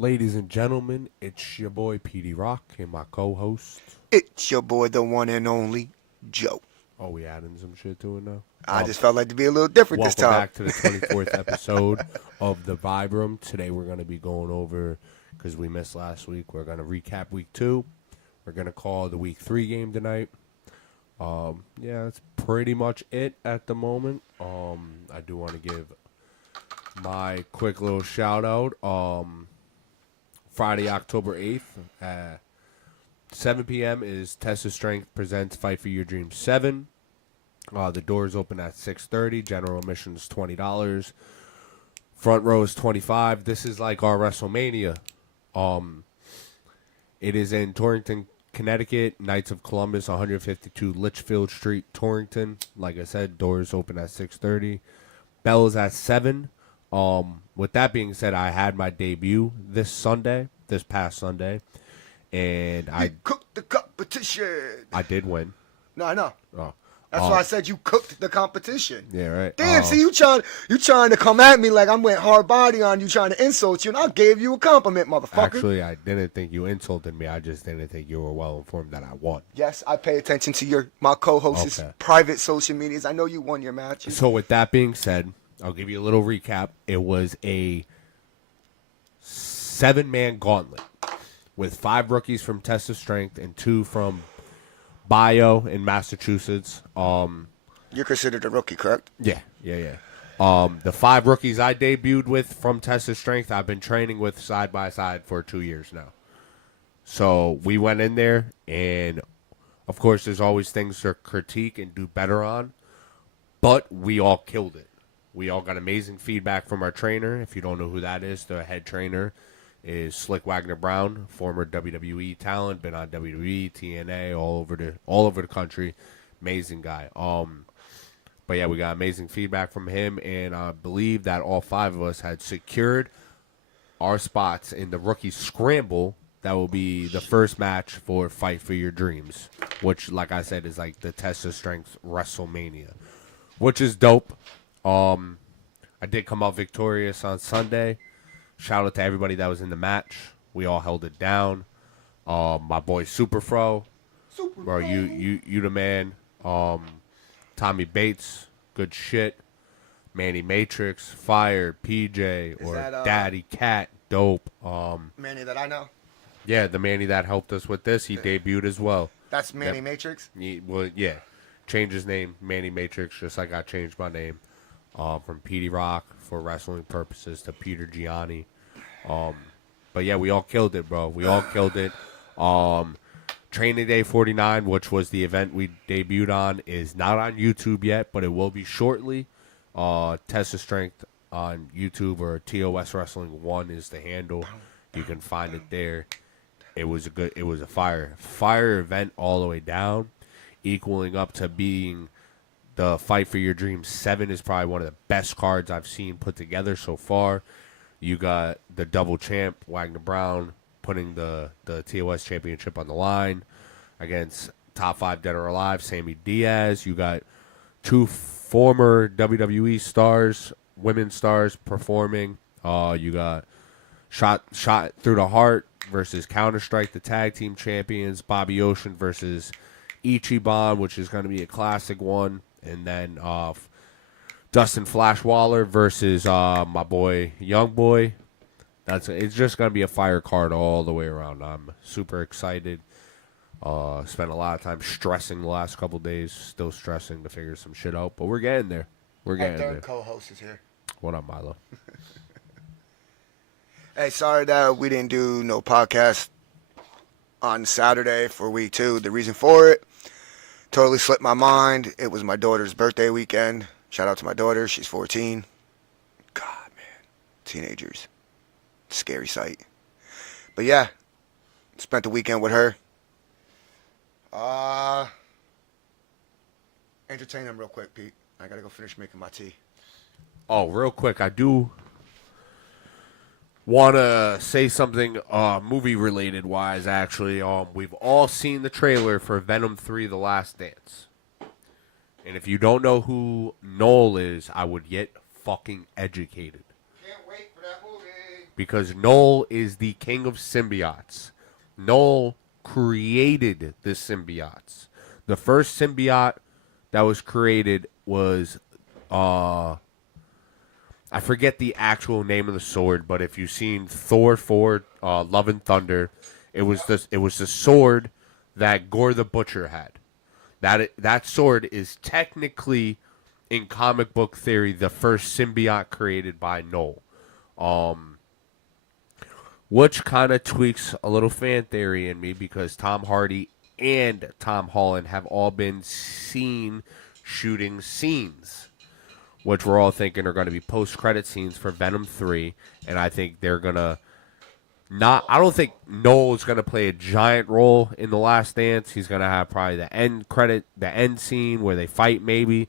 Ladies and gentlemen, it's your boy PD Rock and my co-host. It's your boy, the one and only Joe. Oh, we adding some shit to it now. I just felt like to be a little different this Welcome time. back to the 24th episode of the Vibe Room. Today we're going to be going over, because we missed last week, we're going to recap week 2. We're going to call the week 3 game tonight. Yeah, that's pretty much it at the moment. I do want to give my quick little shout out. Friday, October 8th at 7 p.m. is Test of Strength presents Fight for Your Dreams 7. The doors open at 6:30. General admission is $20. Front row is $25. This is like our WrestleMania. It is in Torrington, Connecticut. Knights of Columbus, 152 Litchfield Street, Torrington. Like I said, doors open at 6:30. Bell is at 7. With that being said, I had my debut this past Sunday, and You cooked the competition. I did win. No, I know. Oh, That's why I said you cooked the competition. yeah, right. Damn, see, you trying to come at me like I went hard body on you, trying to insult you, and I gave you a compliment, motherfucker. Actually, I didn't think you insulted me. I just didn't think you were well informed that I won. Yes, I pay attention to my co-host's Okay. private social medias. I know you won your match. So with that being said, I'll give you a little recap. It was a 7-man gauntlet with 5 rookies from Test of Strength and 2 from Bio in Massachusetts. You're considered a rookie, correct? Yeah. The 5 rookies I debuted with from Test of Strength, I've been training with side by side for 2 years now. So we went in there, and of course, there's always things to critique and do better on, but we all killed it. We all got amazing feedback from our trainer. If you don't know who that is, the head trainer is Slick Wagner Brown, former WWE talent, been on WWE, TNA, all over the country. Amazing guy. But yeah, we got amazing feedback from him, and I believe that all 5 of us had secured our spots in the rookie scramble. That will be the first match for Fight for Your Dreams, which, like I said, is like the Test of Strength WrestleMania, which is dope. I did come out victorious on Sunday. Shout out to everybody that was in the match. We all held it down. My boy Superfro, bro, you the man. Tommy Bates, good shit. Manny Matrix, Fire, PJ, or Daddy Cat, dope. Manny that I know. Yeah, the Manny that helped us with this, he debuted as well. That's Manny Matrix? Yeah. Changed his name, Manny Matrix, just like I changed my name from PD Rock for wrestling purposes to Peter Gianni. But yeah, we all killed it, bro. We all killed it. Training Day 49, which was the event we debuted on, is not on YouTube yet, but it will be shortly. Test of Strength on YouTube, or TOS Wrestling 1 is the handle. You can find it there. It was a fire event all the way down, equaling up to being the Fight for Your Dreams 7 is probably one of the best cards I've seen put together so far. You got the double champ, Wagner Brown, putting the TOS championship on the line against top 5 dead or alive, Sammy Diaz. You got 2 former WWE stars, women stars performing. You got Shot Through the Heart versus Counter-Strike, the tag team champions. Bobby Ocean versus Ichiban, which is going to be a classic one. And then Dustin Flash Waller versus my boy Young Boy. It's just going to be a fire card all the way around. I'm super excited. Spent a lot of time stressing the last couple days. Still stressing to figure some shit out. But we're getting there. Our third co-host is here. What up, Milo? Hey, sorry that we didn't do no podcast on Saturday for week 2. The reason for it totally slipped my mind. It was my daughter's birthday weekend. Shout out to my daughter. She's 14. God, man. Teenagers. Scary sight. But yeah, spent the weekend with her. Entertain them real quick, Pete. I gotta go finish making my tea. Oh, real quick, I do want to say something movie related wise. Actually, we've all seen the trailer for Venom 3: The Last Dance, and if you don't know who Noel is, I would get fucking educated. Can't wait for that movie. because Noel is the king of symbiotes. Noel created the symbiotes. The first symbiote that was created was I forget the actual name of the sword, but if you've seen Thor 4 Love and Thunder, it was the sword that Gore the Butcher had. That sword is technically, in comic book theory, the first symbiote created by Noel. Which kind of tweaks a little fan theory in me because Tom Hardy and Tom Holland have all been seen shooting scenes, which we're all thinking are going to be post-credit scenes for Venom 3, and I think they're going to I don't think Noel is going to play a giant role in The Last Dance. He's going to have probably the end scene where they fight maybe,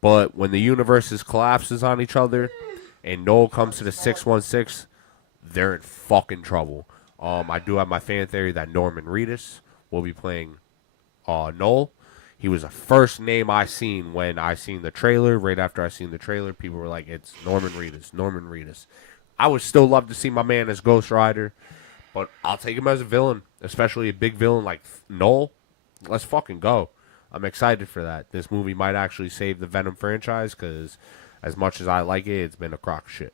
but when the universes collapses on each other and Noel comes to the 616, they're in fucking trouble. I do have my fan theory that Norman Reedus will be playing Noel. He was the first name I seen when I seen the trailer. Right after I seen the trailer, people were like, it's Norman Reedus, Norman Reedus. I would still love to see my man as Ghost Rider, but I'll take him as a villain, especially a big villain like Noel. Let's fucking go. I'm excited for that. This movie might actually save the Venom franchise because as much as I like it, it's been a crock of shit.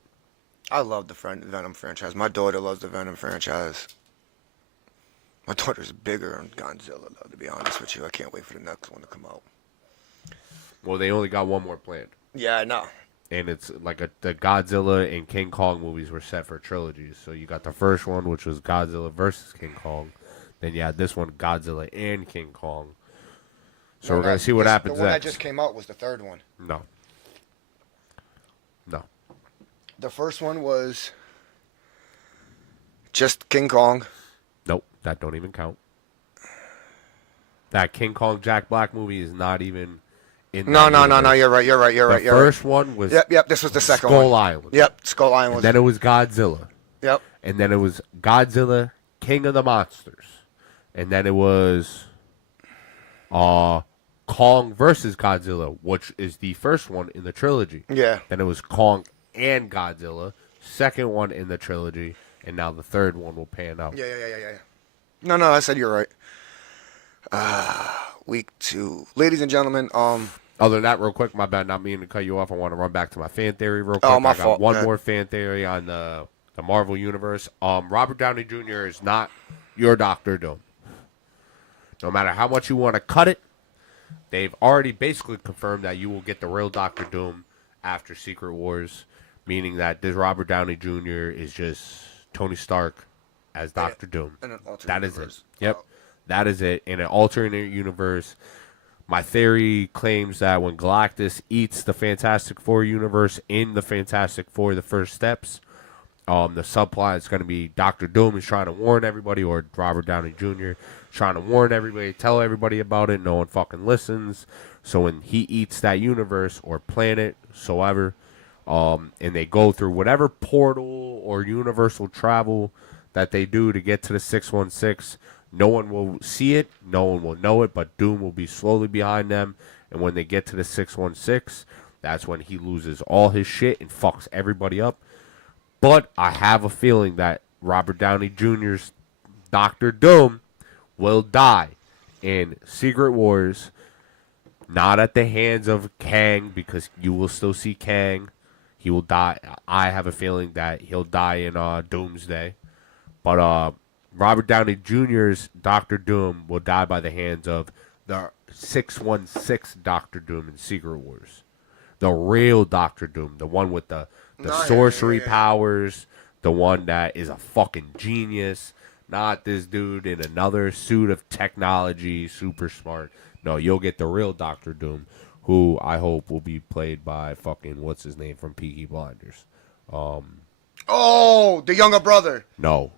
I love the Venom franchise. My daughter loves the Venom franchise. My daughter's bigger on Godzilla, though, to be honest with you. I can't wait for the next one to come out. Well, they only got one more planned. Yeah, I know. And it's like the Godzilla and King Kong movies were set for trilogies. So you got the first one, which was Godzilla versus King Kong. Then you had this one, Godzilla and King Kong. So we're going to see what happens next. The one that just came out was the third one. No. The first one was just King Kong. Nope, that don't even count. That King Kong Jack Black movie is not even in. No. You're right. The first one was. Yep. This was the second one. Skull Island. Yep, Skull Island. And then it was Godzilla. Yep. And then it was Godzilla, King of the Monsters. And then it was Kong versus Godzilla, which is the first one in the trilogy. Yeah. Then it was Kong and Godzilla, second one in the trilogy, and now the third one will pan out. Yeah. No, I said you're right. Week 2. Ladies and gentlemen, Other than that, real quick, my bad, not meaning to cut you off. I want to run back to my fan theory real quick. Oh, my I got fault. one more fan theory on the Marvel Universe. Robert Downey Jr. is not your Doctor Doom. No matter how much you want to cut it, they've already basically confirmed that you will get the real Doctor Doom after Secret Wars, meaning that this Robert Downey Jr. is just Tony Stark as Doctor Doom. That is it. Yep. That is it. In an alternate universe, my theory claims that when Galactus eats the Fantastic Four universe in the Fantastic Four, the first steps, the subplot is going to be Doctor Doom is trying to warn everybody, or Robert Downey Jr. trying to warn everybody, tell everybody about it. No one fucking listens. So when he eats that universe or planet, soever, and they go through whatever portal or universal travel that they do to get to the 616, no one will see it, no one will know it, but Doom will be slowly behind them. And when they get to the 616, that's when he loses all his shit and fucks everybody up. But I have a feeling that Robert Downey Jr.'s Doctor Doom will die in Secret Wars, not at the hands of Kang, because you will still see Kang. He will die. I have a feeling that he'll die in Doomsday. But Robert Downey Jr.'s Doctor Doom will die by the hands of the 616 Doctor Doom in Secret Wars. The real Doctor Doom, the one with the sorcery powers, the one that is a fucking genius, not this dude in another suit of technology, super smart. No, you'll get the real Doctor Doom, who I hope will be played by fucking, what's his name from Peaky Blinders? Oh, the younger brother. No,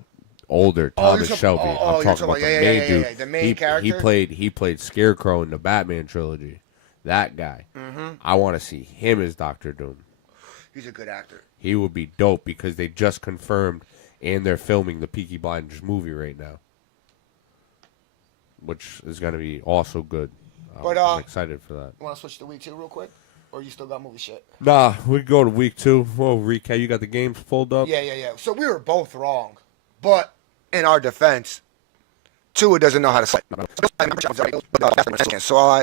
older, Thomas Shelby. I'm talking about the main dude. The main character. He played Scarecrow in the Batman trilogy. That guy. Mm-hmm. I want to see him as Doctor Doom. He's a good actor. He would be dope because they just confirmed and they're filming the Peaky Blinders movie right now, which is going to be also good. I'm excited for that. You want to switch to week 2 real quick? Or you still got movie shit? Nah, we go to week 2. We'll recap. You got the games pulled up? Yeah. So we were both wrong. But in our defense, Tua doesn't know how to slide. So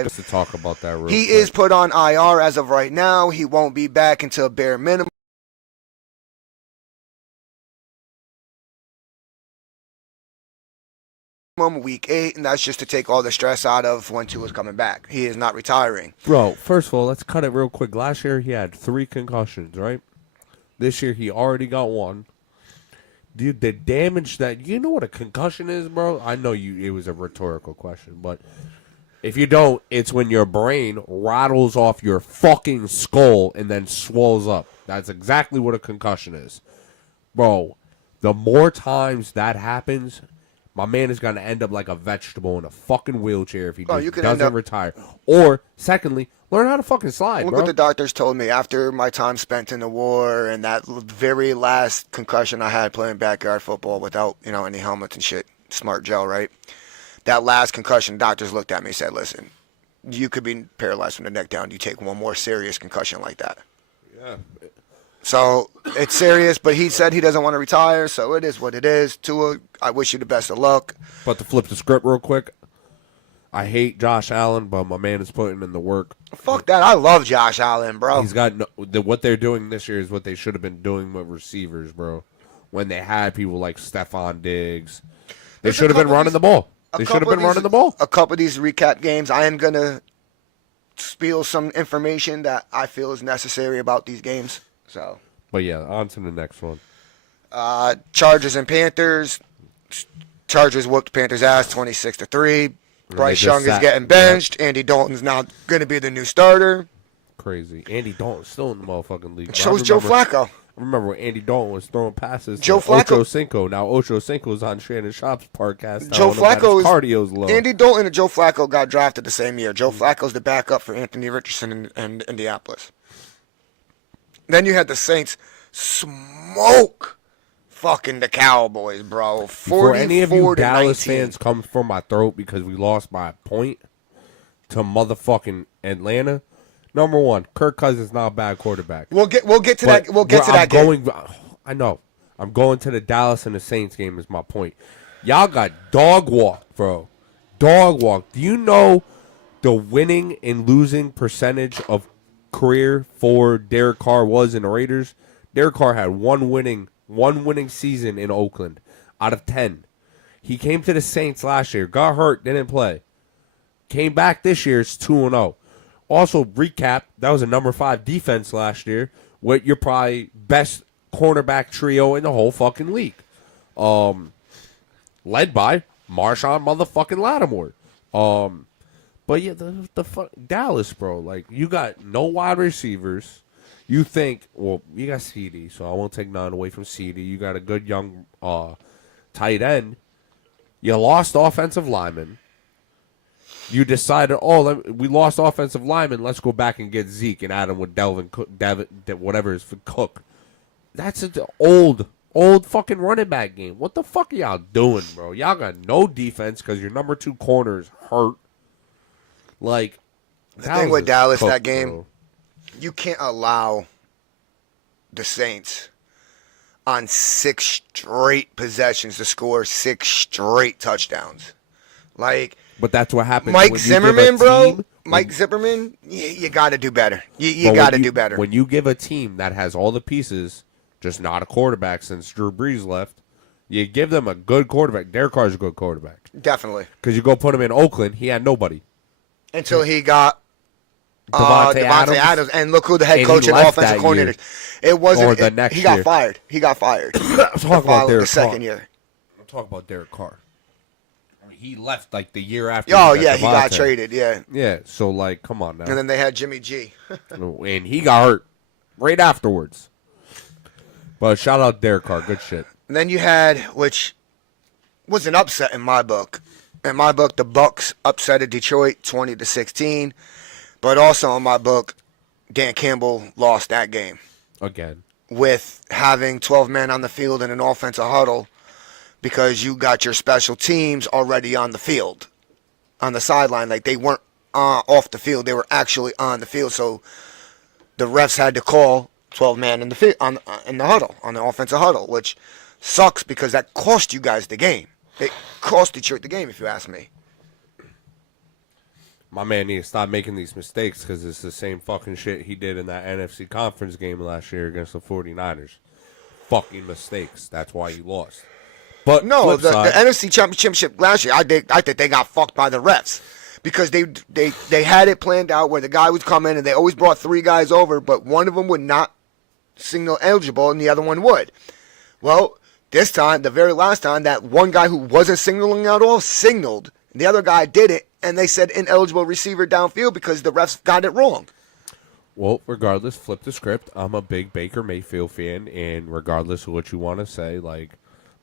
Just to talk about that real he quick. is put on IR as of right now. He won't be back until bare minimum. Week 8, and that's just to take all the stress out of when Tua's coming back. He is not retiring. Bro, first of all, let's cut it real quick. Last year, he had 3 concussions, right? This year, he already got 1. Dude, the damage that... You know what a concussion is, bro? I know it was a rhetorical question, but if you don't, it's when your brain rattles off your fucking skull and then swells up. That's exactly what a concussion is. Bro, the more times that happens... My man is going to end up like a vegetable in a fucking wheelchair if he doesn't retire. Or, secondly, learn how to fucking slide, Look bro. what the doctors told me after my time spent in the war and that very last concussion I had playing backyard football without, any helmets and shit. Smart gel, right? That last concussion, doctors looked at me and said, listen, you could be paralyzed from the neck down. You take one more serious concussion like that. Yeah. So it's serious, but he said he doesn't want to retire, so it is what it is. Tua, I wish you the best of luck. But to flip the script real quick, I hate Josh Allen, but my man is putting in the work. Fuck that. I love Josh Allen, bro. He's got what they're doing this year is what they should have been doing with receivers, bro. When they had people like Stephon Diggs, they should have been running the ball. They should have been running the ball. A couple of these recap games, I am gonna spiel some information that I feel is necessary about these games. So, but yeah, on to the next one. Chargers and Panthers. Chargers whooped Panthers' ass 26-3. Bryce Young is getting benched. Andy Dalton's now going to be the new starter. Crazy. Andy Dalton's still in the motherfucking league. So is Joe Flacco. I remember when Andy Dalton was throwing passes Joe to Flacco. Ocho Cinco. Now Ocho Cinco's on Shannon Sharp's podcast. Joe Flacco's cardio's low. Andy Dalton and Joe Flacco got drafted the same year. Joe Flacco's the backup for Anthony Richardson in Indianapolis. Then you had the Saints smoke fucking the Cowboys, bro. 44 For any of you Dallas 19. fans come from my throat because we lost by a point to motherfucking Atlanta. Number one, Kirk Cousins not a bad quarterback. We'll get to that. We'll get to that game. I know. I'm going to the Dallas and the Saints game is my point. Y'all got dog walk, bro. Dog walk. Do you know the winning and losing percentage of career for Derek Carr was in the Raiders? Derek Carr had one winning season in Oakland out of 10. He came to the Saints last year, got hurt, didn't play. Came back this year, it's 2-0. Also, recap, that was a number 5 defense last year with your probably best cornerback trio in the whole fucking league. Led by Marshawn motherfucking Lattimore. But yeah, Dallas, bro, like, you got no wide receivers. You think, well, you got CD, so I won't take none away from CD. You got a good young tight end. You lost offensive lineman. You decided, we lost offensive lineman. Let's go back and get Zeke and add him with Delvin Cook, whatever is for Cook. That's an old fucking running back game. What the fuck are y'all doing, bro? Y'all got no defense because your number 2 corner is hurt. Like, the thing with Dallas, cooked, that game, bro. You can't allow the Saints on 6 straight possessions to score 6 straight touchdowns. Like, but that's what happens. Mike Zimmerman, bro. Mike Zimmerman, you got to do better. You got to do better. When you give a team that has all the pieces, just not a quarterback since Drew Brees left, you give them a good quarterback. Derek Carr's a good quarterback. Definitely. Because you go put him in Oakland, he had nobody. Until he got Devontae Adams, and look who the head coach and offensive coordinator. It wasn't. Or the next he got year. fired. He got fired. I'm talking about Derek the second year. I'm talking about Derek Carr. I mean, he left like the year after. Oh yeah, he got traded. Yeah. Yeah. So like, come on now. And then they had Jimmy G. And he got hurt right afterwards. But shout out Derek Carr, good shit. And then you had, which was an upset in my book. In my book, the Bucks upsetted Detroit 20-16. But also in my book, Dan Campbell lost that game. Again. With having 12 men on the field in an offensive huddle because you got your special teams already on the field, on the sideline. Like, they weren't off the field. They were actually on the field. So the refs had to call 12 man in in the huddle, on the offensive huddle, which sucks because that cost you guys the game. It cost Detroit the game, if you ask me. My man needs to stop making these mistakes because it's the same fucking shit he did in that NFC conference game last year against the 49ers. Fucking mistakes. That's why he lost. But No, the side, NFC Championship last year, I think they got fucked by the refs because they had it planned out where the guy would come in and they always brought 3 guys over, but one of them would not signal eligible and the other one would. Well, this time, the very last time, that one guy who wasn't signaling at all signaled, and the other guy didn't, and they said ineligible receiver downfield because the refs got it wrong. well, regardless, flip the script. I'm a big Baker Mayfield fan, and regardless of what you want to say, like,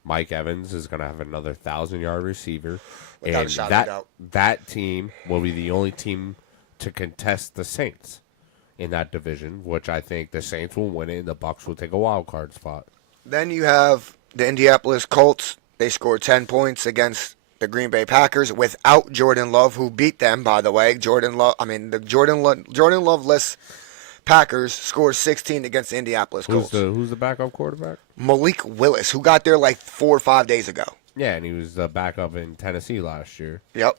Mike Evans is going to have another 1,000-yard receiver. Without And a shot of doubt. that team will be the only team to contest the Saints in that division, which I think the Saints will win it and the Bucs will take a wild card spot. Then you have the Indianapolis Colts. They scored 10 points against the Green Bay Packers without Jordan Love, who beat them, by the way. The Jordan Love-less Packers scored 16 against the Indianapolis Colts. Who's the backup quarterback? Malik Willis, who got there like 4 or 5 days ago. Yeah, and he was the backup in Tennessee last year. Yep.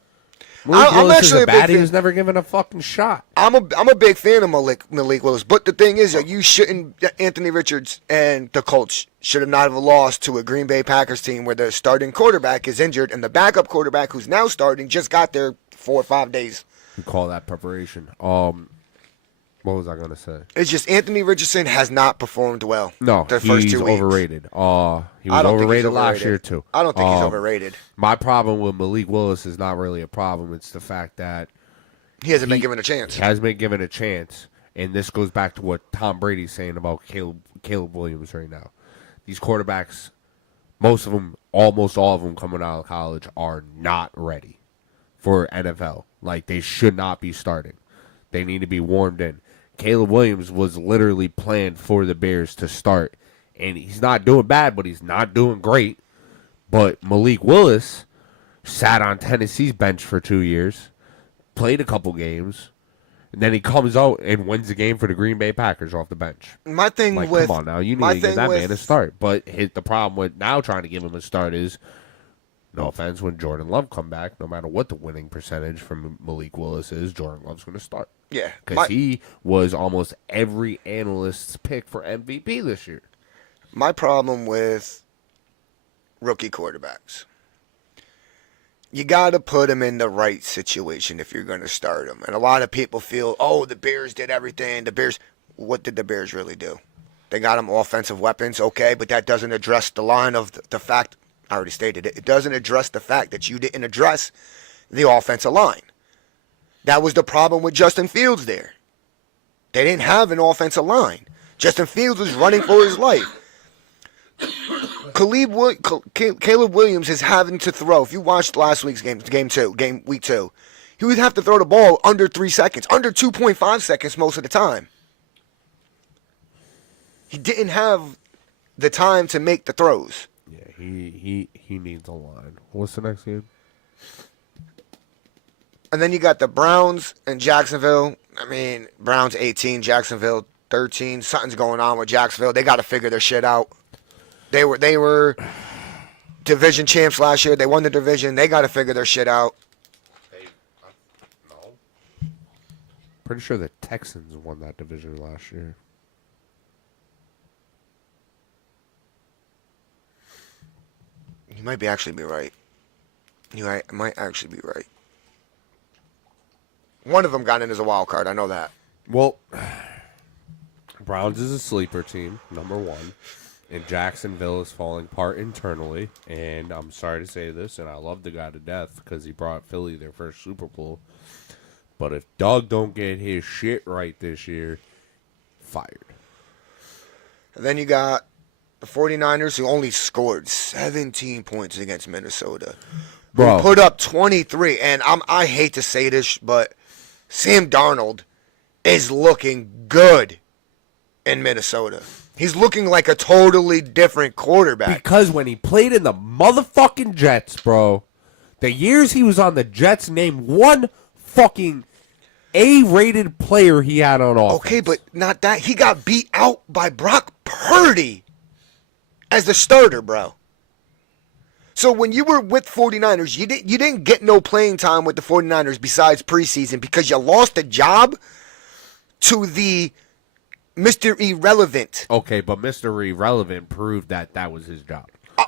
Malik I'm Willis actually is a a big bat. He fan. was never given a fucking shot. I'm a big fan of Malik Willis, but the thing is that you shouldn't. Anthony Richards and the Colts should have not have lost to a Green Bay Packers team where the starting quarterback is injured and the backup quarterback who's now starting just got there 4 or 5 days. We call that preparation. What was I gonna say? It's just Anthony Richardson has not performed well. No, the first he's 2 weeks. overrated. He I was don't think he's overrated last year too. I don't think he's overrated. My problem with Malik Willis is not really a problem. It's the fact that He hasn't been given a chance. he has been given a chance, and this goes back to what Tom Brady's saying about Caleb Williams right now. These quarterbacks, almost all of them coming out of college are not ready for NFL. Like, they should not be starting. They need to be warmed in. Caleb Williams was literally planned for the Bears to start, and he's not doing bad, but he's not doing great. But Malik Willis sat on Tennessee's bench for 2 years, played a couple games, and then he comes out and wins the game for the Green Bay Packers off the bench. My thing Like, with come on now, you my need to give thing that with- man a start. But the problem with now trying to give him a start is, no offense, when Jordan Love come back, no matter what the winning percentage from Malik Willis is, Jordan Love's going to start. Yeah, Because he was almost every analyst's pick for MVP this year. my problem with rookie quarterbacks. You got to put them in the right situation if you're going to start them. And a lot of people feel, oh, the Bears did everything. What did the Bears really do? They got them offensive weapons, okay, but that doesn't address the line of the fact, I already stated it, it doesn't address the fact that you didn't address the offensive line. That was the problem with Justin Fields there. They didn't have an offensive line. Justin Fields was running for his life. Caleb Williams is having to throw. If you watched last week's week 2, he would have to throw the ball under 3 seconds, under 2.5 seconds most of the time. He didn't have the time to make the throws. Yeah, he needs a line. What's the next game? And then you got the Browns and Jacksonville. I mean, Browns 18, Jacksonville 13. Something's going on with Jacksonville. They got to figure their shit out. They were division champs last year. They won the division. They got to figure their shit out. No. Pretty sure the Texans won that division last year. You might actually be right. You might actually be right. One of them got in as a wild card. I know that. Well, Browns is a sleeper team, number one. And Jacksonville is falling apart internally. And I'm sorry to say this, and I love the guy to death because he brought Philly their first Super Bowl. But if Doug don't get his shit right this year, fired. And then you got the 49ers who only scored 17 points against Minnesota. Bro. Who put up 23. And I hate to say this, but Sam Darnold is looking good in Minnesota. He's looking like a totally different quarterback. Because when he played in the motherfucking Jets, bro, the years he was on the Jets, name one fucking A-rated player he had on offense. Okay, but not that. He got beat out by Brock Purdy as the starter, bro. So when you were with 49ers, you didn't get no playing time with the 49ers besides preseason because you lost a job to the Mr. Irrelevant. Okay, but Mr. Irrelevant proved that was his job. I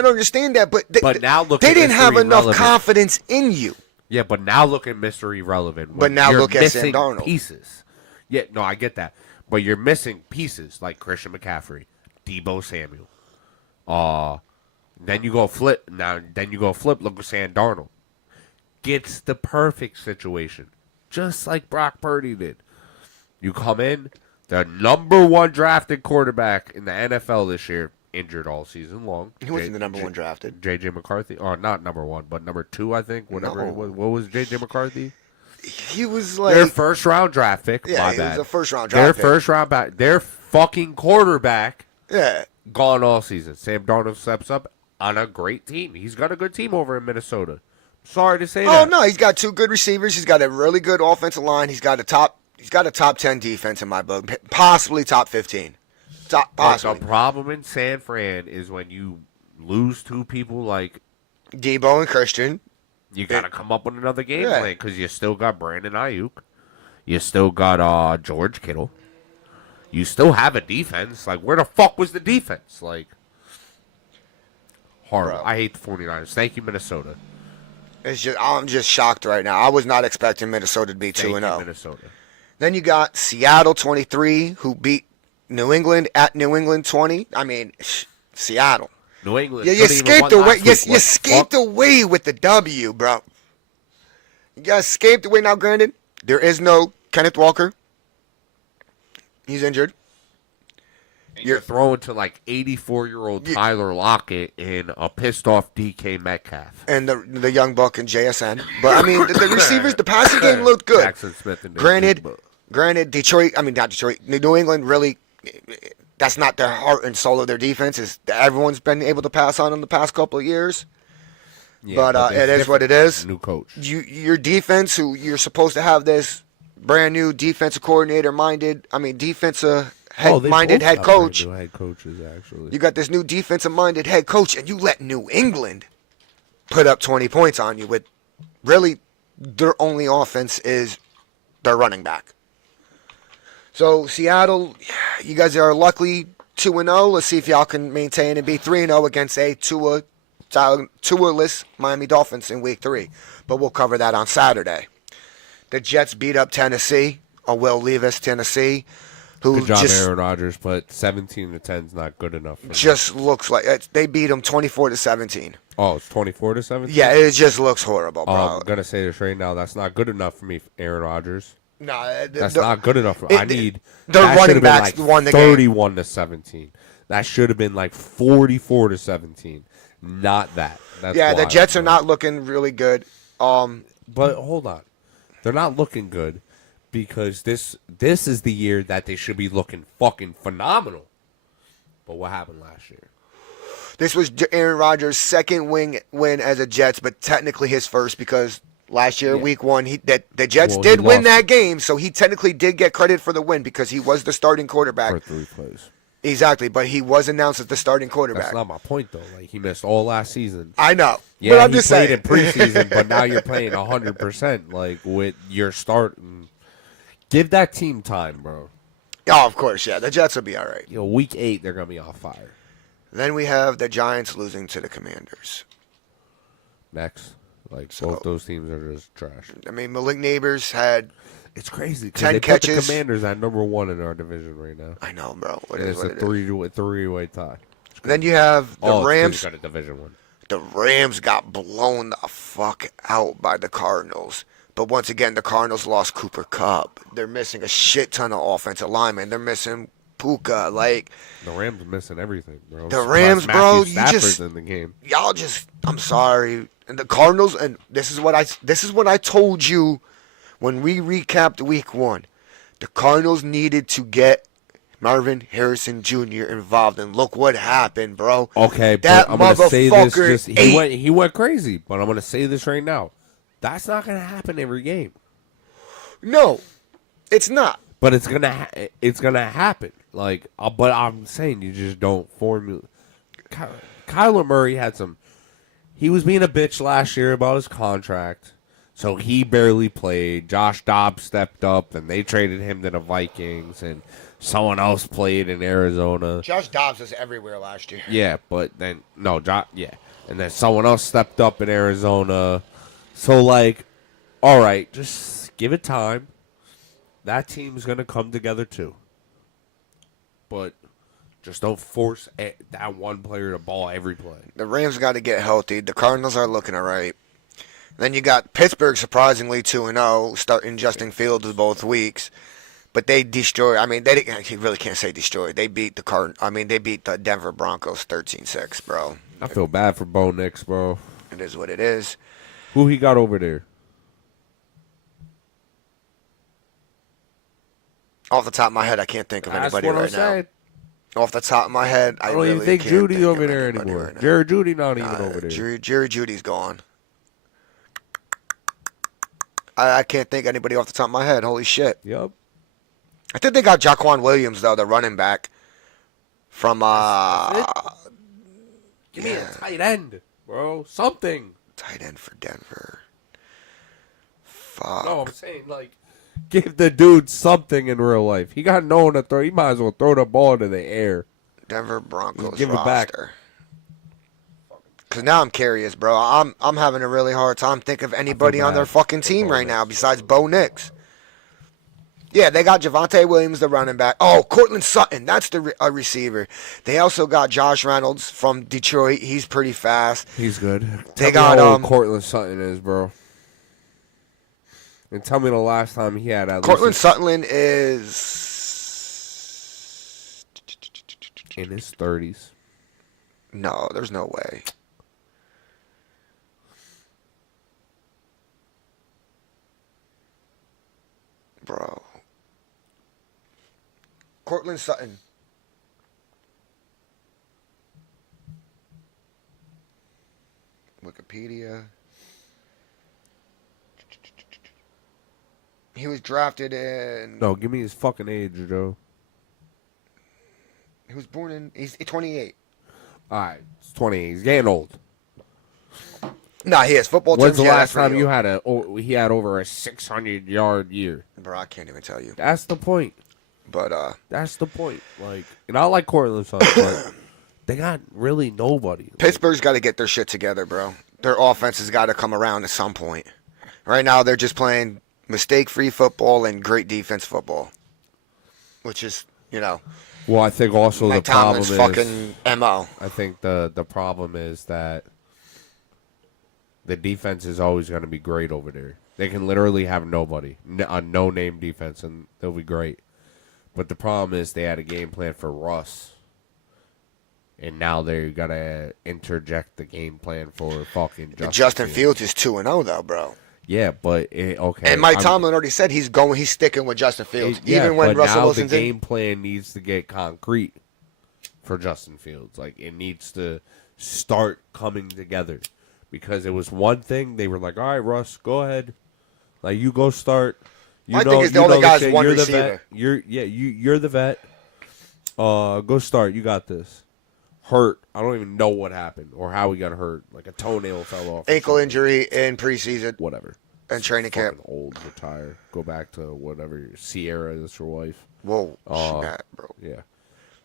understand that, but now look they at didn't Mr. have enough Irrelevant. confidence in you. Yeah, but now look at Mr. Irrelevant. But now You're look at Sam missing Darnold. Pieces. Yeah, no, I get that. But you're missing pieces like Christian McCaffrey, Debo Samuel. Then you go flip. Look at Sam Darnold. Gets the perfect situation, just like Brock Purdy did. You come in, the number one drafted quarterback in the NFL this year, injured all season long. He wasn't the number one drafted. J.J. McCarthy, or not number one, but number two, I think. Whatever it was. What was J.J. McCarthy? He was like Their first round draft pick. yeah, my he bad. was a first round Their draft pick. first round back. Their fucking quarterback Yeah, gone all season. Sam Darnold steps up on a great team. He's got a good team over in Minnesota. Sorry to say that. Oh no, he's got two good receivers. He's got a really good offensive line. He's got a top 10 defense in my book, possibly top 15. But Possibly. the problem in San Fran is when you lose two people, like Debo and Christian. you got to come up with another game Yeah. plan because you still got Brandon Ayuk, you still got George Kittle, you still have a defense. Like where the fuck was the defense? Like horrible. Bro. I hate the 49ers. Thank you, Minnesota. I'm just shocked right now. I was not expecting Minnesota to be Thank 2-0. you, Minnesota. Then you got Seattle 23, who beat New England at New England 20. I mean, Seattle. New England. Yeah, you couldn't even escaped won away. last You week. What the escaped fuck? away with the W, bro. You guys escaped away. Now, granted, there is no Kenneth Walker. He's injured. You're throwing to like 84-year-old Tyler Lockett and a pissed off DK Metcalf. And the young buck and JSN. But I mean, the receivers, the passing game looked good. Jackson Smith and Granted, Detroit. I mean, not Detroit. New England really. That's not their heart and soul of their defense. Is everyone's been able to pass on them the past couple of years. Yeah, but it is what it is. New coach. Your defense, who you're supposed to have this brand new defensive coordinator minded. I mean, defensive minded head coach. New head coaches, actually. You got this new defensive minded head coach, and you let New England put up 20 points on you with really their only offense is their running back. So Seattle, you guys are luckily 2-0. Let's see if y'all can maintain and be 3-0 against a Tua-less Miami Dolphins in Week 3. But we'll cover that on Saturday. The Jets beat up Tennessee, a Will Levis Tennessee, who Good job, just Aaron Rodgers, but 17-10 is not good enough. For just looks like they beat them 24-17. Oh, it's 24-17. Yeah, it just looks horrible, bro. I'm gonna say this right now. That's not good enough for me, Aaron Rodgers. No, That's not good enough. I need the that running should've been backs like won the game. 31-17. That should have been like 44-17. Not that. That's yeah, the wild, Jets are bro. not looking really good. But hold on, they're not looking good because this is the year that they should be looking fucking phenomenal. But what happened last year? This was Aaron Rodgers' second win as a Jets, but technically his first because last year, Week 1, the Jets did win lost that game, so he technically did get credit for the win because he was the starting quarterback. for 3 plays. Exactly, but he was announced as the starting quarterback. That's not my point though. Like he missed all last season. I know, Yeah, but I'm he just played saying. in preseason, but now you're playing 100%. Like with your start. Give that team time, bro. Oh, of course, yeah. The Jets will be all right. You know, week 8 they're gonna be on fire. Then we have the Giants losing to the Commanders. Next, like So- both those teams are just trash. I mean, Malik Neighbors had, It's crazy. 10 they put catches. the Commanders at number 1 in our division right now. I know, bro. What And is it's what a it is. three-way tie. Then you have the Oh, Rams. got a division 1. The Rams got blown the fuck out by the Cardinals. But once again, the Cardinals lost Cooper Kupp. They're missing a shit ton of offensive linemen. They're missing Puka. Like, The Rams are missing everything, bro. The Rams, Matthew bro, you Stafford's just- in the game. y'all just, I'm sorry. And the Cardinals, and this is what I told you when we recapped Week 1. The Cardinals needed to get Marvin Harrison Jr. involved, and look what happened, bro. Okay, That but I'm gonna say this. motherfucker He went crazy, but I'm gonna say this right now. That's not gonna happen every game. No, it's not. But it's gonna happen. Like, but I'm saying you just don't formula. Kyler Murray had some. He was being a bitch last year about his contract, so he barely played. Josh Dobbs stepped up, and they traded him to the Vikings, and someone else played in Arizona. Josh Dobbs was everywhere last year. Yeah, but then no, and then someone else stepped up in Arizona. So like, all right, just give it time. That team's gonna come together too. But just don't force that one player to ball every play. The Rams got to get healthy. The Cardinals are looking all right. Then you got Pittsburgh, surprisingly 2-0, starting Justin Fields both weeks. But they destroyed. I mean, you really can't say destroyed. They beat they beat the Denver Broncos 13-6, bro. I feel bad for Bo Nix, bro. It is what it is. Who he got over there? Off the top of my head, I can't think of That's anybody what I'm right saying. now. Off the top of my head, I don't really even think can't Judy's think over of there anybody anymore. right now. Jerry Judy not even over there. Jerry Judy's gone. I can't think anybody off the top of my head. Holy shit. Yep. I think they got Jaquan Williams, though, the running back. From, Give me a tight end, bro. Something. tight end for Denver. Fuck. No, I'm saying, like, give the dude something in real life. He got no one to throw. He might as well throw the ball into the air. Denver Broncos Give it back. roster. Because now I'm curious, bro. I'm having a really hard time thinking of anybody on their fucking team right now besides Bo Nix. Yeah, they got Javonte Williams, the running back. Oh, Cortland Sutton, that's the receiver. They also got Josh Reynolds from Detroit. He's pretty fast. He's good. They Tell me got how old Cortland Sutton is, bro. And tell me the last time he had at Cortland least Sutton is in his 30s. no, there's no way. Bro. Cortland Sutton. Wikipedia. He was drafted in. No, give me his fucking age, Joe. He was born in. He's 28. All right, it's 20. He's getting old. Nah, he is football. When's terms, the yeah, last that's pretty time you old. had he had over a 600-yard year? Bro, I can't even tell you. That's the point. But That's the point. Like, and I like Cortland Sutton, but they got really nobody. Like, Pittsburgh's got to get their shit together, bro. Their offense has got to come around at some point. Right now, they're just playing mistake-free football and great defense football, which is, well, I think also Mike the problem Tomlin's is fucking MO. I think the problem is that the defense is always going to be great over there. They can literally have nobody, a no-name defense, and they'll be great. But the problem is they had a game plan for Russ, and now they're going to interject the game plan for fucking Justin Fields is 2-0 though, bro. Yeah, but okay. And Mike Tomlin already said he's sticking with Justin Fields, even when but Russell now Wilson's the in. game plan needs to get concrete for Justin Fields. Like, it needs to start coming together. Because it was one thing, they were like, all right, Russ, go ahead. Like, you go start. I think it's the only guy's one you're receiver. You're the vet. Go start. You got this. Hurt. I don't even know what happened or how he got hurt. Like a toenail fell off. Ankle injury in preseason. Whatever. And training camp. Old, retire. Go back to whatever. Sierra is your wife. Whoa, snap, bro. Yeah.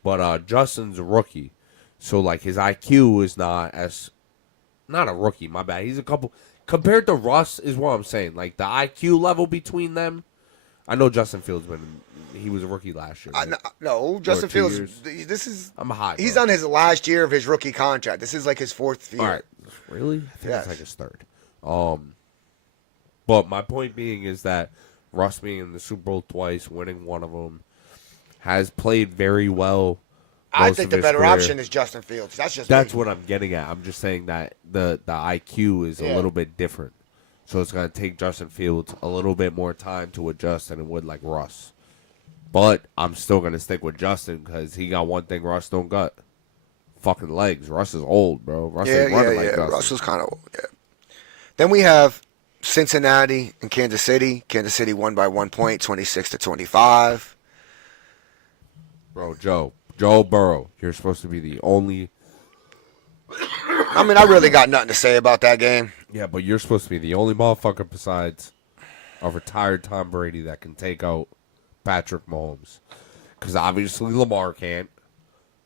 But Justin's a rookie. So, like, his IQ is not a rookie, my bad. He's a couple. Compared to Russ is what I'm saying. Like, the IQ level between them. I know Justin Fields, he was a rookie last year. Right? No, Justin 2 Fields. years. This is. I'm high. He's bro. on his last year of his rookie contract. This is like his fourth year. All right. Really? I think Yes. it's like his third. But my point being is that Russ being in the Super Bowl twice, winning one of them, has played very well. I most think of the his better career. option is Justin Fields. That's me. What I'm getting at. I'm just saying that the IQ is a little bit different. So it's going to take Justin Fields a little bit more time to adjust than it would like Russ. But I'm still going to stick with Justin because he got one thing Russ don't got. Fucking legs. Russ is old, bro. Russ ain't running like Justin. Russell's kind of old, yeah. Then we have Cincinnati and Kansas City. Kansas City won by 1 point, 26-25. Bro, Joe Burrow, you're supposed to be the only. I mean, I really got nothing to say about that game. Yeah, but you're supposed to be the only motherfucker besides a retired Tom Brady that can take out Patrick Mahomes. Because obviously Lamar can't.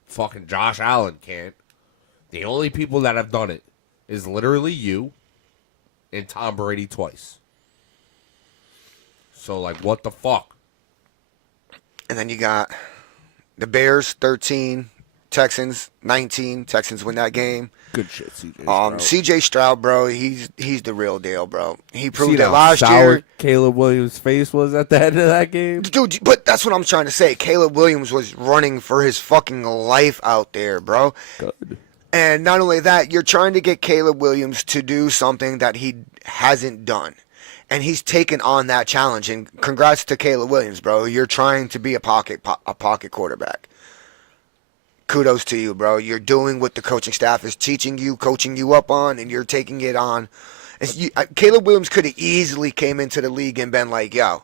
Fucking Josh Allen can't. The only people that have done it is literally you and Tom Brady twice. So, like, what the fuck? And then you got the Bears 13, Texans 19. Texans win that game. Good shit, CJ Stroud. CJ Stroud, bro, he's the real deal, bro. He proved See it how last sour year. Caleb Williams' face was at the end of that game? Dude, but that's what I'm trying to say. Caleb Williams was running for his fucking life out there, bro. Good. And not only that, you're trying to get Caleb Williams to do something that he hasn't done. And he's taken on that challenge. And congrats to Caleb Williams, bro. You're trying to be a pocket quarterback. Kudos to you, bro. You're doing what the coaching staff is teaching you, coaching you up on, and you're taking it on. Caleb Williams could have easily came into the league and been like, yo,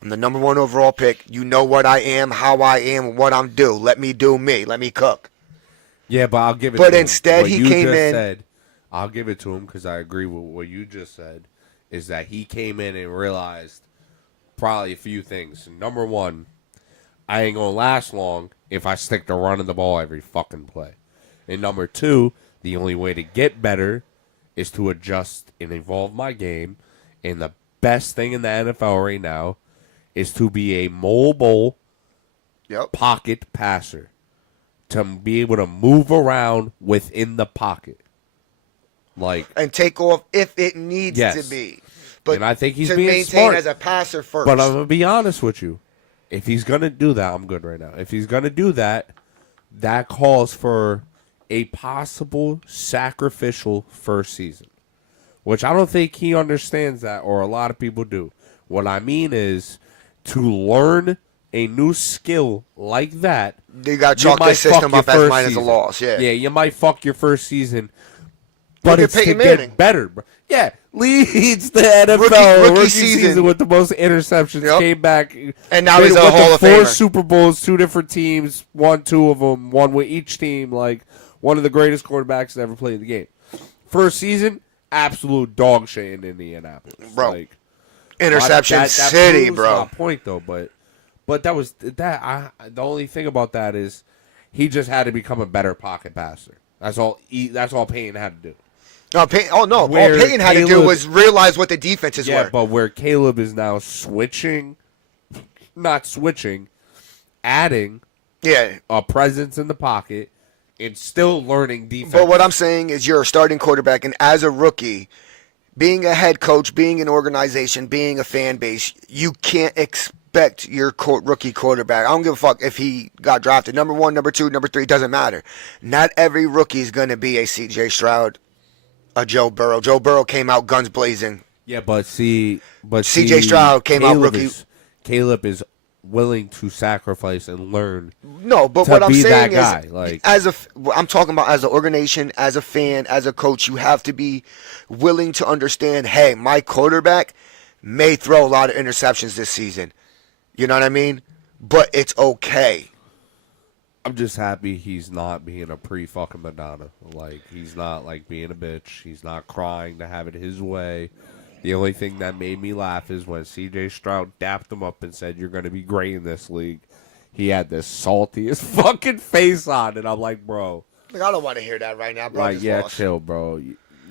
I'm the number 1 overall pick. You know what I am, how I am, what I'm due. Let me do me. Let me cook. Yeah, but I'll give it But to him. instead, What he you came just in. Said, I'll give it to him because I agree with what you just said, is that he came in and realized probably a few things. Number one, I ain't going to last long if I stick to running the ball every fucking play. And number two, the only way to get better is to adjust and evolve my game. And the best thing in the NFL right now is to be a mobile pocket passer. To be able to move around within the pocket. And take off if it needs to be. But and I think he's to being maintain smart. as a passer first. But I'm going to be honest with you. If he's going to do that, I'm good right now. If he's going to do that, that calls for a possible sacrificial first season. Which I don't think he understands that, or a lot of people do. What I mean is to learn a new skill like that. You got to chalk this system up as mine as a loss. Yeah, you might fuck your first season. But Look it's at Peyton to Manning. get better, bro. Yeah, leads the NFL Rookie season season with the most interceptions. Yep. Came back, and now he's a went to Hall of 4 Famer. Super Bowls, 2 different teams, won 2 of them, one with each team. Like one of the greatest quarterbacks that ever played the game. First season, absolute dog shit in Indianapolis, bro. Like, Interception that city, proves bro. my point though, but that was that. The only thing about that is he just had to become a better pocket passer. That's all. That's all Payton had to do. No, all Peyton had to do was realize what the defenses were. Yeah, but where Caleb is now adding a presence in the pocket and still learning defense. But what I'm saying is you're a starting quarterback, and as a rookie, being a head coach, being an organization, being a fan base, you can't expect your rookie quarterback. I don't give a fuck if he got drafted number 1, number 2, number 3, doesn't matter. Not every rookie is going to be a CJ Stroud, a Joe Burrow. Joe Burrow came out guns blazing. Yeah, but CJ Stroud came out rookie. Caleb is willing to sacrifice and learn. No, but to what I'm be saying that is, guy. I'm talking about as an organization, as a fan, as a coach, you have to be willing to understand. Hey, my quarterback may throw a lot of interceptions this season. You know what I mean? But it's okay. I'm just happy he's not being a pre-fucking Madonna. Like, he's not, like, being a bitch. He's not crying to have it his way. The only thing that made me laugh is when C.J. Stroud dapped him up and said, you're going to be great in this league. He had this saltiest fucking face on, and I'm like, bro. Like, I don't want to hear that right now, bro. Like, yeah, lost. chill, bro.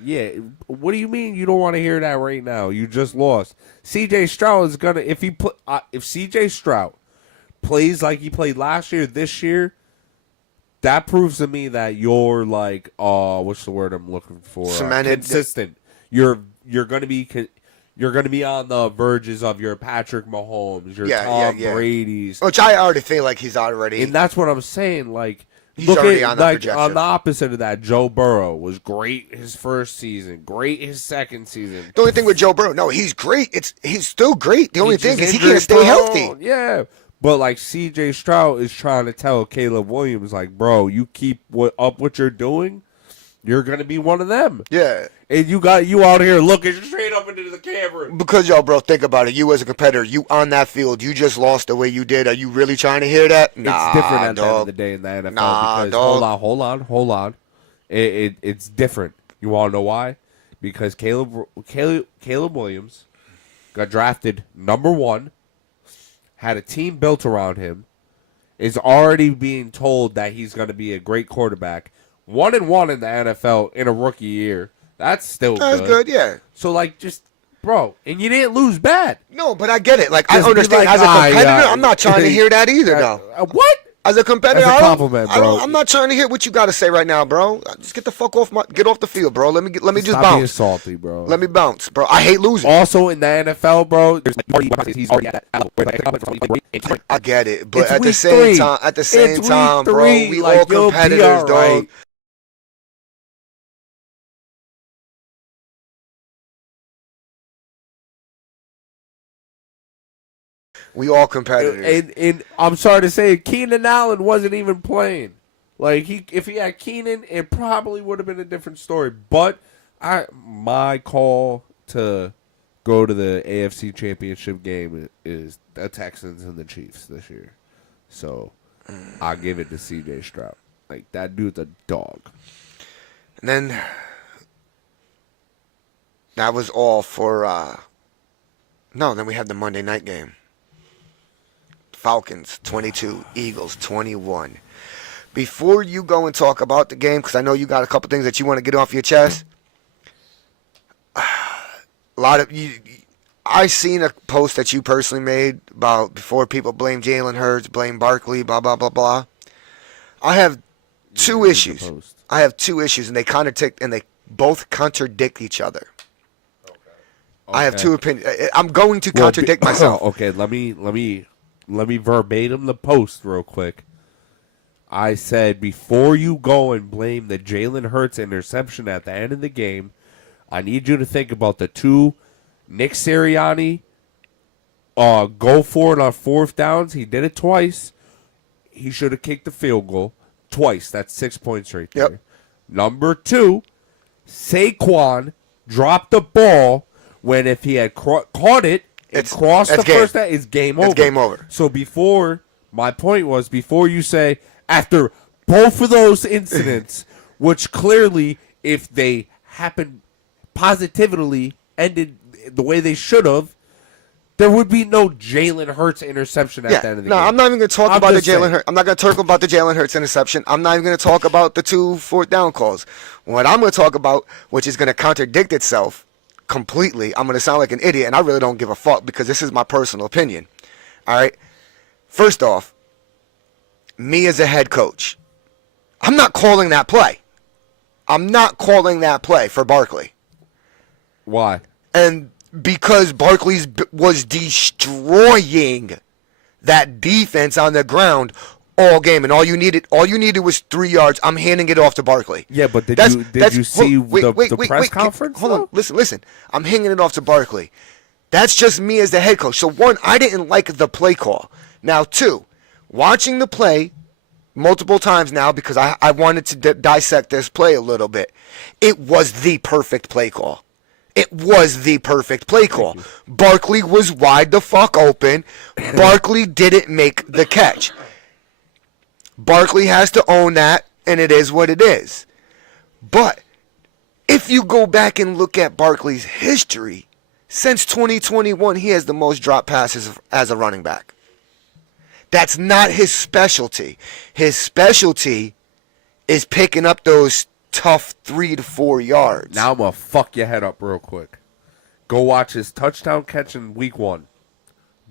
Yeah, what do you mean you don't want to hear that right now? You just lost. C.J. Stroud is going to, if C.J. Stroud plays like he played last year, this year, that proves to me that you're like, what's the word I'm looking for? Cemented. Consistent. You're gonna be on the verges of your Patrick Mahomes, your Tom Brady's, which I already feel like he's already. And that's what I'm saying. Like, he's already on that like projection. on the opposite of that, Joe Burrow was great his first season, great his second season. The only thing with Joe Burrow, no, he's great. He's still great. The only thing is he injury can't stay prone. healthy. Yeah. But, like, C.J. Stroud is trying to tell Caleb Williams, like, bro, you keep up what you're doing, You're gonna be one of them. Yeah. And you out here looking straight up into the camera. Because, yo, bro, think about it. You as a competitor, you on that field, you just lost the way you did. Are you really trying to hear that? Nah, It's different at the end of dog. the day in the NFL Nah, because dog. hold on. It's different. You want to know why? Because Caleb Williams got drafted number 1, had a team built around him, is already being told that he's going to be a great quarterback. 1-1 in the NFL in a rookie year. That's still That's good, yeah. So, like, just, bro, and you didn't lose bad. No, but I get it. Like, I Just be understand. like, as a competitor, I'm not trying to hear that either, Uh, though. what? As a competitor, That's a I don't- compliment, I don't- bro. I'm not trying to hear what you got to say right now, bro. Just get the fuck get off the field, bro. Let me just Stop being bounce. salty, bro. Let me bounce, bro. I hate losing. Also in the NFL, bro, there's he's already at that level. I get it, but It's at the week same 3. time, It's week bro, 3. we Like, all you'll be competitors, all dog. right. We all competitors. And I'm sorry to say, Keenan Allen wasn't even playing. Like if he had Keenan, it probably would have been a different story. But my call to go to the AFC Championship game is the Texans and the Chiefs this year. So I'll give it to CJ Stroud. Like, that dude's a dog. And then that was all for. No, then we had the Monday night game. Falcons 22, Eagles 21. Before you go and talk about the game, because I know you got a couple things that you want to get off your chest. A lot of you. I seen a post that you personally made about before people blame Jalen Hurts, blame Barkley, blah blah blah blah. I have two issues. I have two issues, and they both contradict each other. I have two opinions. I'm going to contradict myself. Okay, let me verbatim the post real quick. I said, before you go and blame the Jalen Hurts interception at the end of the game, I need you to think about the two Nick Sirianni go for it on 4th downs. He did it twice. He should have kicked the field goal twice. That's 6 points right there. Yep. Number 2, Saquon dropped the ball when if he had caught it and crossed the first down, it's game over. It's game over. So my point was, before you say, after both of those incidents, which clearly, if they happened positively, ended the way they should have, there would be no Jalen Hurts interception at the end of the game. No, I'm not even going to talk about the Jalen Hurts. I'm not going to talk about the Jalen Hurts interception. I'm not even going to talk about the 2 4th down calls. What I'm going to talk about, which is going to contradict itself completely, I'm going to sound like an idiot, and I really don't give a fuck because this is my personal opinion. All right? First off, me as a head coach, I'm not calling that play. I'm not calling that play for Barkley. Why? And because Barkley was destroying that defense on the ground all game, and all you needed was 3 yards. I'm handing it off to Barkley. Yeah, but did you see the press conference? Hold on, listen. I'm handing it off to Barkley. That's just me as the head coach. So 1, I didn't like the play call. Now 2, watching the play multiple times now because I wanted to dissect this play a little bit. It was the perfect play call. It was the perfect play call. Barkley was wide the fuck open. Barkley didn't make the catch. Barkley has to own that, and it is what it is. But if you go back and look at Barkley's history, since 2021, he has the most drop passes as a running back. That's not his specialty. His specialty is picking up those tough 3 to 4 yards. Now I'm going to fuck your head up real quick. Go watch his touchdown catch in week 1.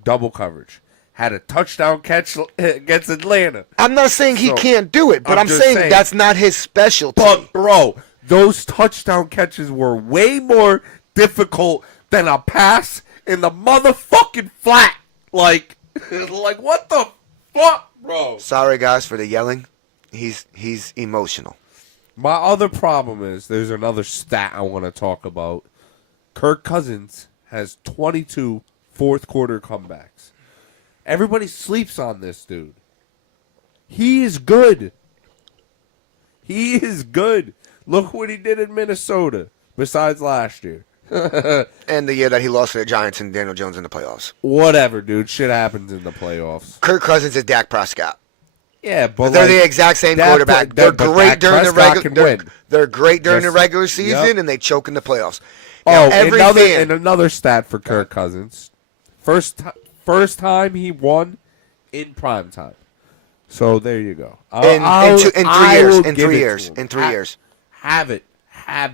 Double coverage. Had a touchdown catch against Atlanta. I'm not saying he can't do it, but I'm saying that's not his specialty. But, bro, those touchdown catches were way more difficult than a pass in the motherfucking flat. Like what the fuck, bro? Sorry, guys, for the yelling. He's emotional. My other problem is there's another stat I want to talk about. Kirk Cousins has 22 fourth-quarter comebacks. Everybody sleeps on this dude. He is good. He is good. Look what he did in Minnesota. Besides last year. And the year that he lost to the Giants and Daniel Jones in the playoffs. Whatever, dude. Shit happens in the playoffs. Kirk Cousins is Dak Prescott. Yeah, but They're like, the exact same Dak- quarterback. but They're Dak great during the Prescott can regular. win. They're great during the Just- regular season, yep. and they choke in the playoffs. Oh, Now, every fan, another stat for Kirk Cousins. First time he won in prime time. So there you go. in 3 years. Have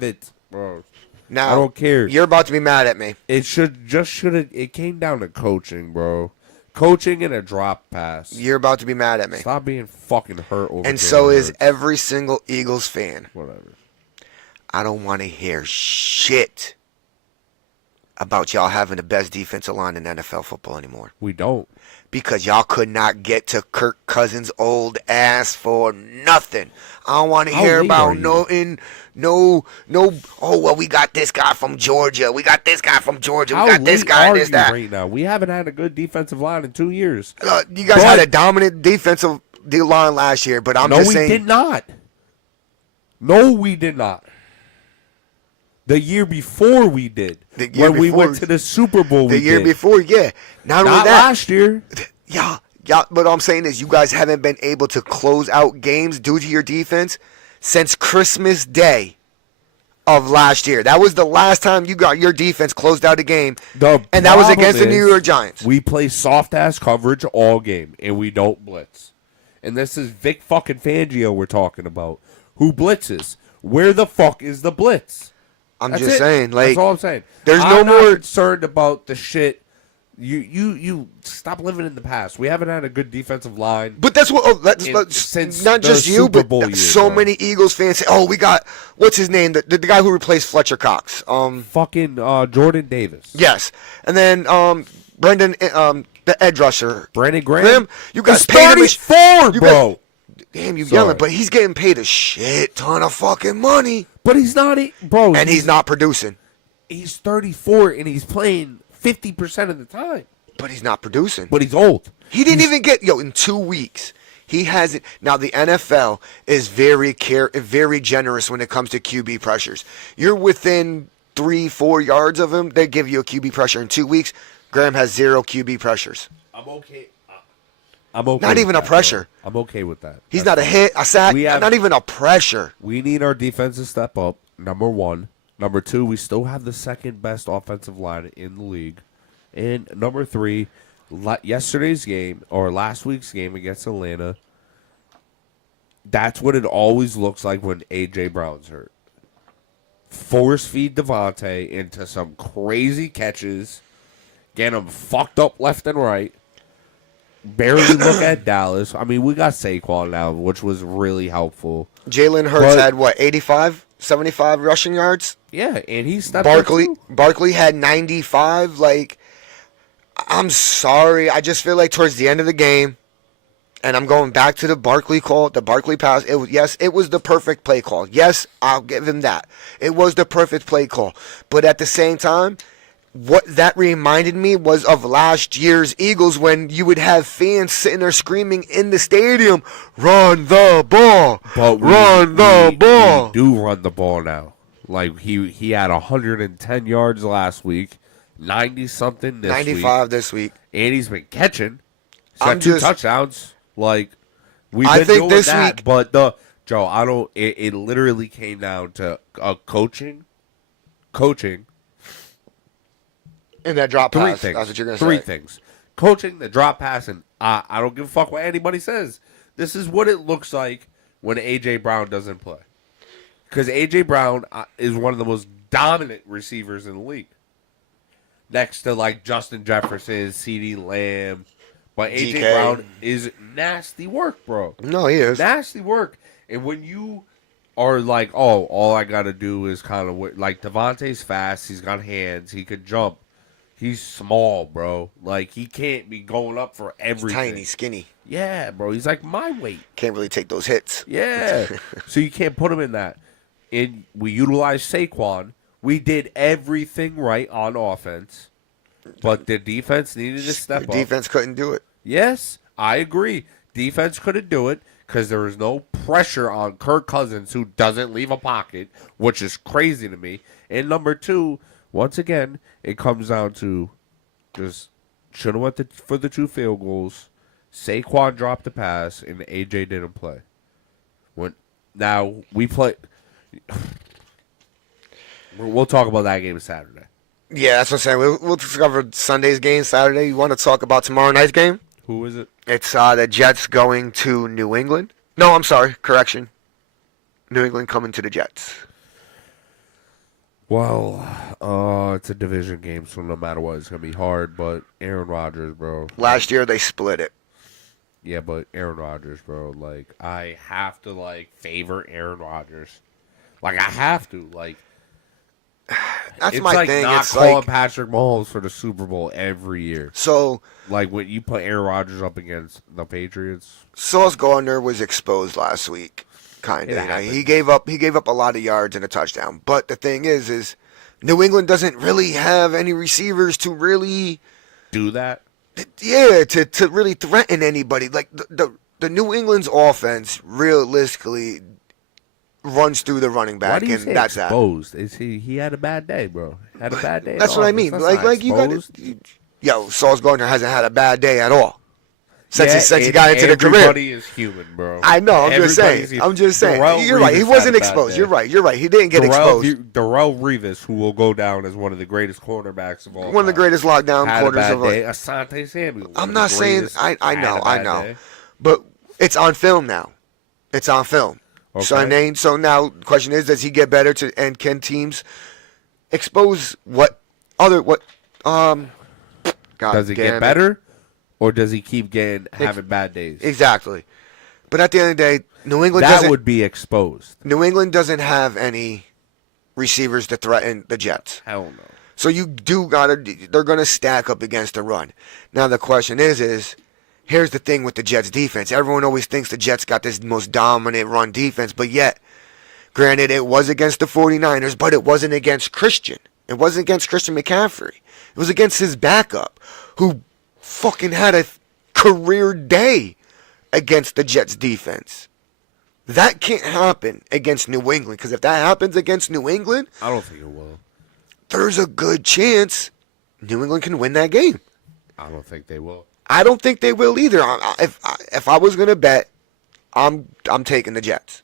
it, bro. Now I don't care. You're about to be mad at me. It should have. It came down to coaching, bro. Coaching and a drop pass. You're about to be mad at me. Stop being fucking hurt over. And so is Hurts. every single Eagles fan. Whatever. I don't want to hear shit about y'all having the best defensive line in NFL football anymore. We don't. Because y'all could not get to Kirk Cousins' old ass for nothing. I don't want to How hear late about are you? no. Oh well, we got this guy from Georgia. We got this guy from Georgia. How We got this late guy are and this you that. right now? We haven't had a good defensive line in 2 years. You guys had a dominant defensive line last year, but I'm No, just we saying. did not. No, we did not. The year before we did. The year When we before- went to the Super Bowl, The we year did. before, yeah. Not only Not that, last year. yeah. But all I'm saying is, you guys haven't been able to close out games due to your defense since Christmas Day of last year. That was the last time you got your defense closed out a game, and that was against the New York Giants. We play soft ass coverage all game, and we don't blitz. And this is Vic fucking Fangio we're talking about, who blitzes. Where the fuck is the blitz? I'm That's just it. saying, like, that's all I'm saying. there's I'm no not more. concerned about the shit. You stop living in the past. We haven't had a good defensive line. But that's what. Oh, let's since not the just you, Super but Bowl years, so bro. many Eagles fans say, "Oh, we got what's his name? The guy who replaced Fletcher Cox." Fucking Jordan Davis. Yes, and then Brendan, the edge rusher, Brandon Graham. You guys He's paid him. 34, bro. Damn, you Sorry. yelling, but he's getting paid a shit ton of fucking money, But he's not, bro. and he's not producing. He's 34 and he's playing 50% of the time. But he's not producing. But he's old. He didn't even get in 2 weeks. He hasn't. Now the NFL is very generous when it comes to QB pressures. You're within 3-4 yards of him, they give you a QB pressure in 2 weeks. Graham has 0 QB pressures. I'm okay. I'm okay. Not with even a that, pressure. bro. I'm okay with that. He's That's not a fine. hit, a sack, We have- not even a pressure. We need our defense to step up. Number one. Number two, we still have the second best offensive line in the league. And number three, yesterday's game or last week's game against Atlanta, that's what it always looks like when A.J. Brown's hurt. Force feed Devontae into some crazy catches, get him fucked up left and right. Barely look at Dallas. I mean, we got Saquon now, which was really helpful. Jalen Hurts But- had what, 85, 75 rushing yards? Yeah, and he stepped up too. Barkley had 95. Like, I'm sorry. I just feel like towards the end of the game, and I'm going back to the Barkley call, the Barkley pass. It was the perfect play call. Yes, I'll give him that. It was the perfect play call. But at the same time, what that reminded me was of last year's Eagles when you would have fans sitting there screaming in the stadium, "Run the ball, But run the ball." We do run the ball now. Like he had 110 yards last week, 90 something this 95 this week. week, and he's been catching. He's I'm got 2 just- touchdowns. Like we've I been think doing this that, week- but Joe, I don't. It literally came down to coaching. In that drop Three pass. things. That's what you're going to Three say. things. Coaching, the drop pass, and I don't give a fuck what anybody says. This is what it looks like when A.J. Brown doesn't play. Because A.J. Brown is one of the most dominant receivers in the league. Next to, like, Justin Jefferson, C.D. Lamb. But A.J. DK. Brown is nasty work, bro. No, he is. Nasty work. And when you are like, oh, all I got to do is kind of, like, Devontae's fast. He's got hands. He could jump. He's small, bro. Like, he can't be going up for everything. Tiny, skinny. Yeah, bro. He's like my weight. Can't really take those hits. Yeah. So you can't put him in that. And we utilized Saquon. We did everything right on offense. But the defense needed to step The up. defense couldn't do it. Yes, I agree. Defense couldn't do it because there is no pressure on Kirk Cousins, who doesn't leave a pocket, which is crazy to me. And number two, once again, it comes down to just should have went for the 2 field goals. Saquon dropped the pass, and AJ didn't play. Now we play. We'll talk about that game Saturday. Yeah, that's what I'm saying. We'll discover Sunday's game Saturday. You want to talk about tomorrow night's game? Who is it? It's the Jets going to New England. No, I'm sorry. Correction. New England coming to the Jets. Well, it's a division game, so no matter what, it's going to be hard. But Aaron Rodgers, bro. Last year, they split it. Yeah, but Aaron Rodgers, bro. Like, I have to, like, favor Aaron Rodgers. Like, I have to. Like, That's it's my like thing. not It's calling like, Patrick Mahomes for the Super Bowl every year. so Like, when you put Aaron Rodgers up against the Patriots. Sauce Gardner was exposed last week. Kind It of. You know, happens. he gave up a lot of yards and a touchdown. But the thing is New England doesn't really have any receivers to really, Do that? to really threaten anybody. Like the New England's offense realistically runs through the running Why back, do you and say that's that. exposed? Is he had a bad day, bro. Had a bad day. That's at what I office. mean. That's Like not you got exposed. yo, Sauce Gardner hasn't had a bad day at all since he and got into the career. Everybody is human, bro. I know. I'm just Everybody's saying. human. I'm just saying. Darrell You're right. He Revis wasn't had a bad exposed. day. You're right. You're right. He didn't get exposed. Darrell Revis, who will go down as one of the greatest cornerbacks of all time. One of the greatest lockdown had a quarters bad of all. day. Asante Samuel. I'm not saying I know, I know. Day. But it's on film now. It's on film. Okay. So now the question is, does he get better and can teams expose God Does he damn get it. better, or does he keep having bad days? Exactly. But at the end of the day, New England That would be exposed. doesn't have any receivers to threaten the Jets. Hell no. So you do they're gonna stack up against the run. Now the question is here's the thing with the Jets defense. Everyone always thinks the Jets got this most dominant run defense, but yet, granted, it was against the 49ers, but it wasn't against Christian. It wasn't against Christian McCaffrey. It was against his backup, who fucking had a career day against the Jets defense. That can't happen against New England, because if that happens against New England, I don't think it will. there's a good chance New England can win that game. I don't think they will. I don't think they will either. If I was gonna bet, I'm taking the Jets.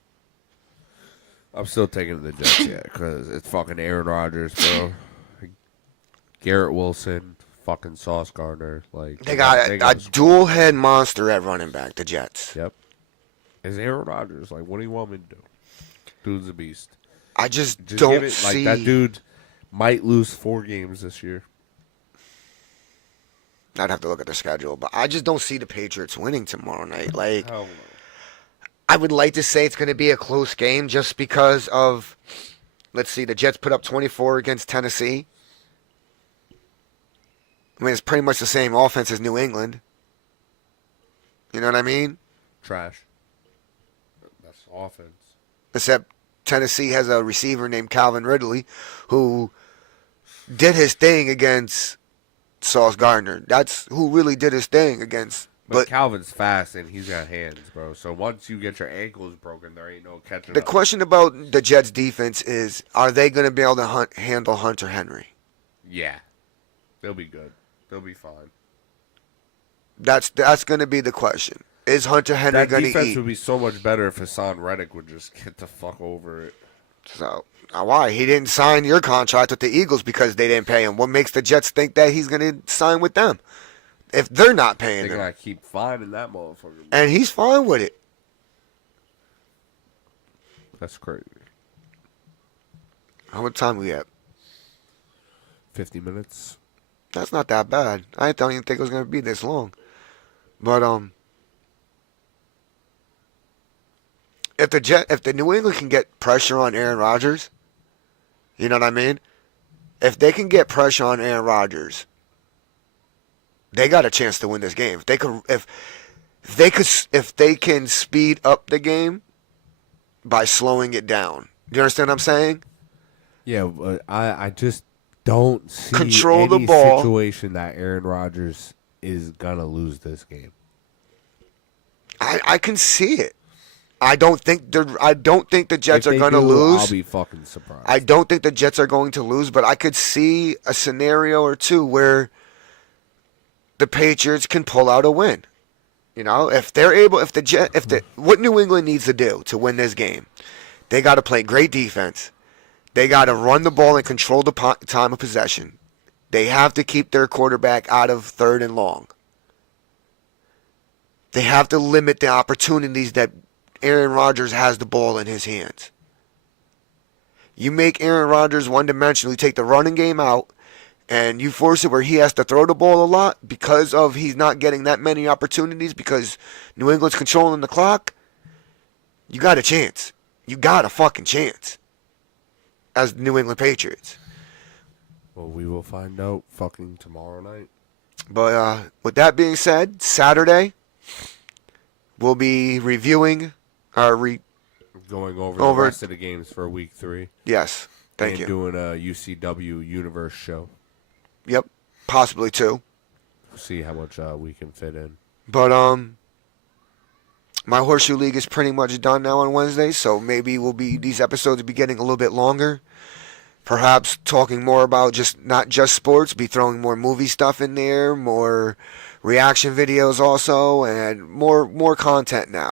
I'm still taking the Jets, yeah, because it's fucking Aaron Rodgers, bro. Garrett Wilson, fucking Sauce Gardner. Like They got a dual head monster at running back. The Jets. Yep. Is Aaron Rodgers like? What do you want me to do? Dude's a beast. I just Just don't give it, see like that dude might lose 4 games this year. I'd have to look at the schedule, but I just don't see the Patriots winning tomorrow night. Like, Hell no. I would like to say it's going to be a close game just because of, let's see, the Jets put up 24 against Tennessee. I mean, it's pretty much the same offense as New England. You know what I mean? Trash. That's offense. Except Tennessee has a receiver named Calvin Ridley who did his thing against Sauce Gardner. That's who really did his thing against. But Calvin's fast and he's got hands, bro. So once you get your ankles broken, there ain't no catching The up. question about the Jets defense is, are they going to be able to handle Hunter Henry? Yeah. They'll be good. They'll be fine. That's going to be the question. Is Hunter Henry That going to defense eat? would be so much better if Hassan Reddick would just get the fuck over it. So, why? He didn't sign your contract with the Eagles because they didn't pay him. What makes the Jets think that he's going to sign with them if they're not paying They're him? going to keep finding that motherfucker. And he's fine with it. That's crazy. How much time we at? 50 minutes. That's not that bad. I don't even think it was going to be this long. But if the New England can get pressure on Aaron Rodgers, you know what I mean? If they can get pressure on Aaron Rodgers, they got a chance to win this game. If they can speed up the game by slowing it down. Do you understand what I'm saying? Yeah, but I just don't see Control any the ball. situation that Aaron Rodgers is going to lose this game. I can see it. I don't think the Jets If are they going to do, lose. I'll be fucking surprised. I don't think the Jets are going to lose, but I could see a scenario or two where the Patriots can pull out a win. You know, if they're able, what New England needs to do to win this game, they got to play great defense. They got to run the ball and control the time of possession. They have to keep their quarterback out of 3rd and long. They have to limit the opportunities that Aaron Rodgers has the ball in his hands. You make Aaron Rodgers one-dimensional, you take the running game out, and you force it where he has to throw the ball a lot because of he's not getting that many opportunities because New England's controlling the clock, you got a chance. You got a fucking chance as the New England Patriots. Well, we will find out fucking tomorrow night. But with that being said, Saturday, we'll be reviewing our Going over the rest of the games for week 3. Yes, thank you. And doing a UCW Universe show. Yep, possibly 2. See how much we can fit in. But my Horseshoe League is pretty much done now on Wednesday, so maybe these episodes will be getting a little bit longer. Perhaps talking more about not just sports, be throwing more movie stuff in there, more reaction videos also, and more content now.